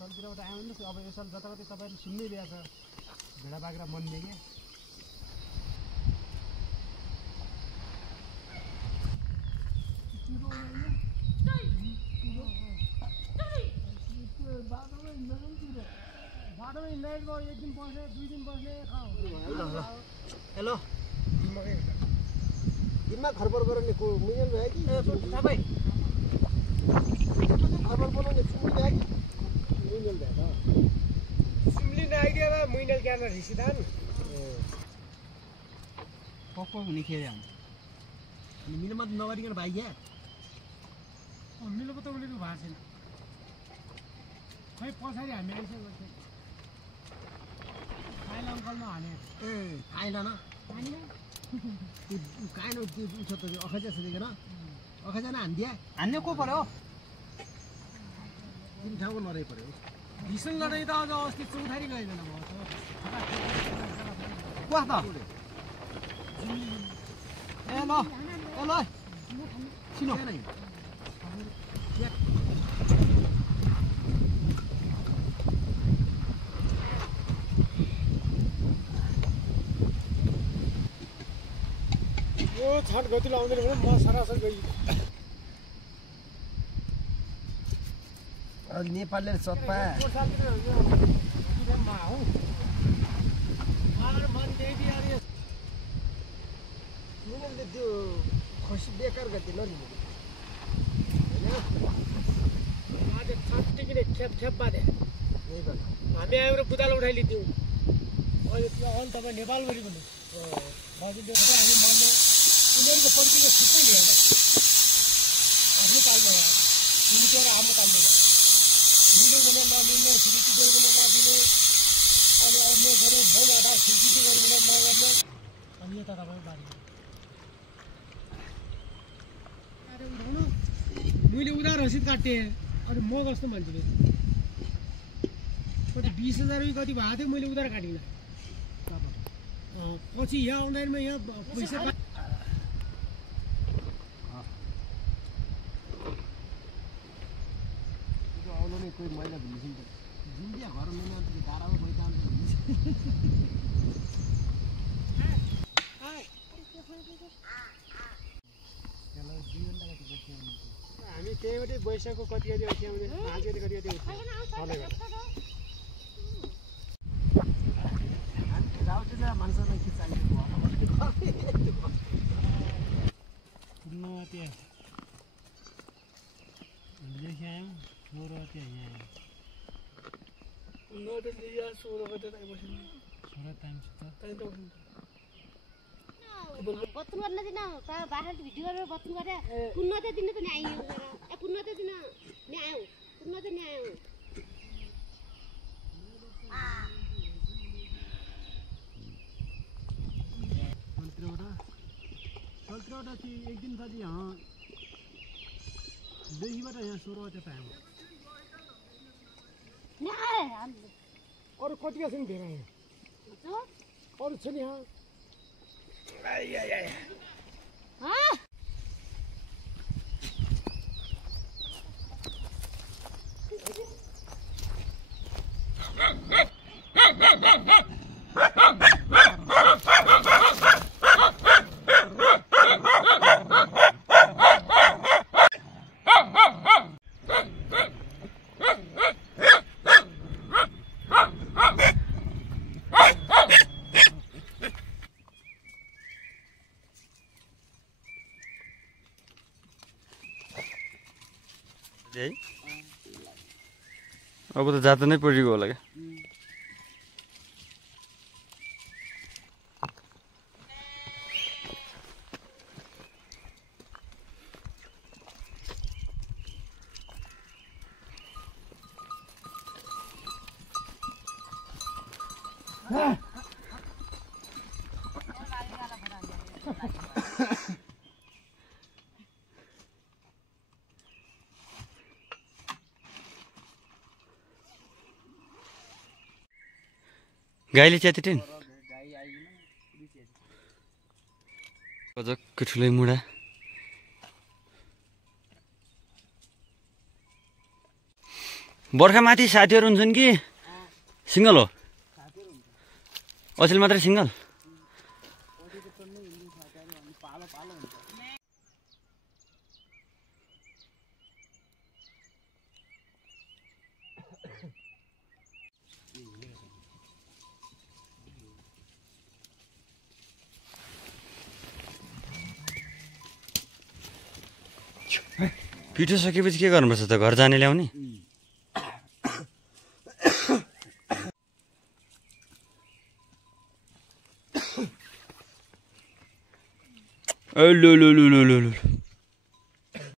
तलतिरबाट आउनुहोस् अब यसो जताततै तपाईँले सुन्नै ल्याएको छ भेडा बाख्रा मन्ने के बाटोमै नाइट भयो एक दिन बस्ने 2 दिन बस्ने हेलो दिनमा खरबर गर्ने को मुइल भयो कि तपाईँ खबर बनाउने सुन्नु भयो कि मुइल भयो त सिमलिन आइदिएर मुइनेल क्यान रिसिदान पक्क हुने खेले हुन्छ अनि मिलमा नगरिकन भाइया मिलो त उसले भएको छैन खै पछाडि हामी आइसकेको थियौँ खाइला अङ्कलमा हाने ए खाइला न काइनो त्यो उठो त अखजा सकेन अखजा न हान्दिया हान्ने को पर्यो तिन ठाउँको लडाइँ पर्यो भीषण लडाइँ त अझ अस्ति चौथारी गइदैन भयो त ए ल छिनो यो छाट गति लाउँदैन भने म सरासर गइ नेपालले सत्ता मिलले त्यो खसी बेकार गति नलिनु आज छाट्टिकिने खेप बाँधे हामी आएर बुदाल उठाइलिदिउँ अहिले त्यो अन तपाईँ नेपालभरि पनि बाँकी देख्दा हामी मन्ने उनीहरूको परिचय छिट्टै लिएर आफ्नो तालमा गयो मिलेर आफ्नो तालमा गयो मिल्यो भने नमिल्ने स्वीकृति दियो भने नदिने अनि अन्य गरे फोन अथवा स्वीकृति गऱ्यो भने नगर्ने अनि यता तपाईँ बारी अरे उठाउनु मैले उधार रसिद काटेँ अनि म कस्तो मान्छेले कति 20,000 कति भएको थियो मैले उधार काटिनँ पछि यहाँ आउँदैनमा यहाँ पैसा आउनु नै कोही मैला भुलिसिन्छ जिन्दिया घर मैला गाडामा बैठान्छ हामी त्यहीँबाट बैशाखको कति उठ्यौँ भने आज कति उठ्यौँ मान्छेलाई के चाहिएको बत्तुन गर्न दिन बाहिर भिडियो गरेर बत्तुन गरे पुन्न त दिन त नि आइयो ए पुन्न त दिन नि आयो पुन्न त नि आयो सल्त्रोटा चाहिँ एक दिन पछि यहाँ देखिबाट यहाँ 16 त्यता आयो अरू कतिका छन् धेरै अरू छ नि यहाँ अब त जात नै परेको होला क्या गाईले च्यातिटेन गजक्क ठुलै मुढा बर्खामाथि साथीहरू हुन्छन् कि सिङ्गल हो? अचेल मात्रै सिङ्गल? पिठो सकेपछि के गर्नुपर्छ त? घर जाने ल्याउने? लो लो लो लो लो